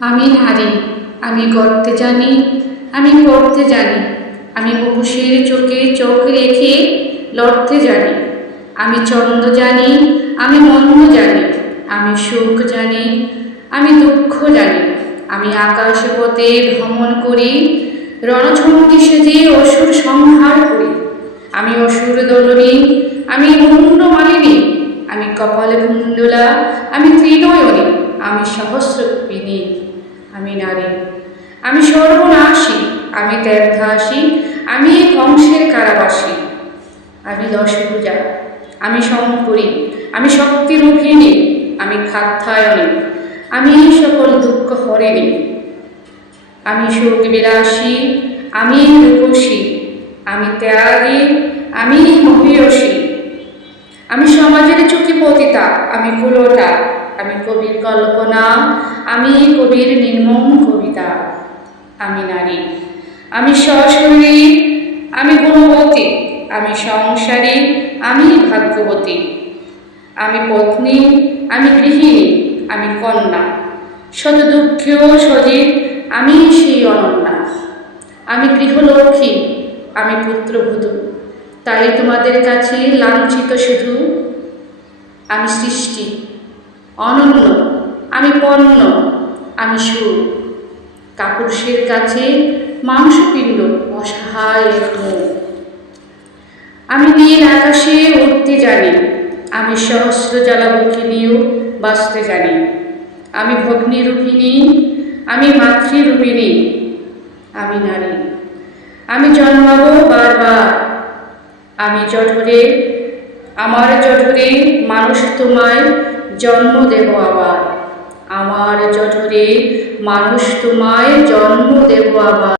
আমি নারী, আমি গড়তে জানি, আমি পড়তে জানি, আমি মুখোশের চোখে চোখ রেখে লড়তে জানি। আমি চন্দ্র জানি, আমি মন্দ জানি, আমি সুখ জানি, আমি দুঃখ জানি। আমি আকাশ পথে ভ্রমণ করি, রণচণ্ডী সেজে অসুর সংহার করি। আমি অসুর দলনী, আমি মুন্ড মালিনী, আমি কপালে কুণ্ডলা, আমি ত্রিনয়নী, আমি সহস্রকূপিনী। আমি নারী, আমি সর্বনাশী, আমি ত্যাগধাসী, আমি কংসের কারাবাসী। আমি দশভুজা, আমি শঙ্করী, আমি শক্তিরূপিণী, আমি কাত্যায়নী, আমি সকল দুঃখ হরিণী। আমি সুখ বিলাসী, আমি রূপসী, আমি ত্যাগী, আমি মহীয়সী। আমি সমাজের চোখে পতিতা, আমি কুলতা, আমি কবির কল্পনা, আমি কবির নির্মম কবিতা। আমি নারী, আমি সশরীরী, আমি গুণবতী, আমি সংসারী, আমি ভাগ্যবতী। আমি পত্নী, আমি গৃহিণী, আমি কন্যা, শত দুঃখেও সজীব, আমি সেই অনন্যা। আমি গৃহলক্ষ্মী, আমি পুত্রবধূ, তাই তোমাদের কাছে লাঞ্ছিত শুধু। আমি সৃষ্টি, অনন্য, আমি পণ্য, আমি সুর, কাপুরুষের কাছে মাংসপিণ্ড, অসহায় এক মুখ। আমি নীল আকাশে উঠতে জানি, আমি সহস্র জ্বালামুখী নিয়েও বাঁচতে জানি। আমি ভগ্নীরূপিণী, আমি মাতৃরূপিণী, আমি নারী। আমি জন্মাবো বারবার, আমি জঠরে, আমার জঠরে মানুষ তোমায় জন্ম দেব আবার। আমার জঠরে মানুষ তোমায় জন্ম দেব আবার।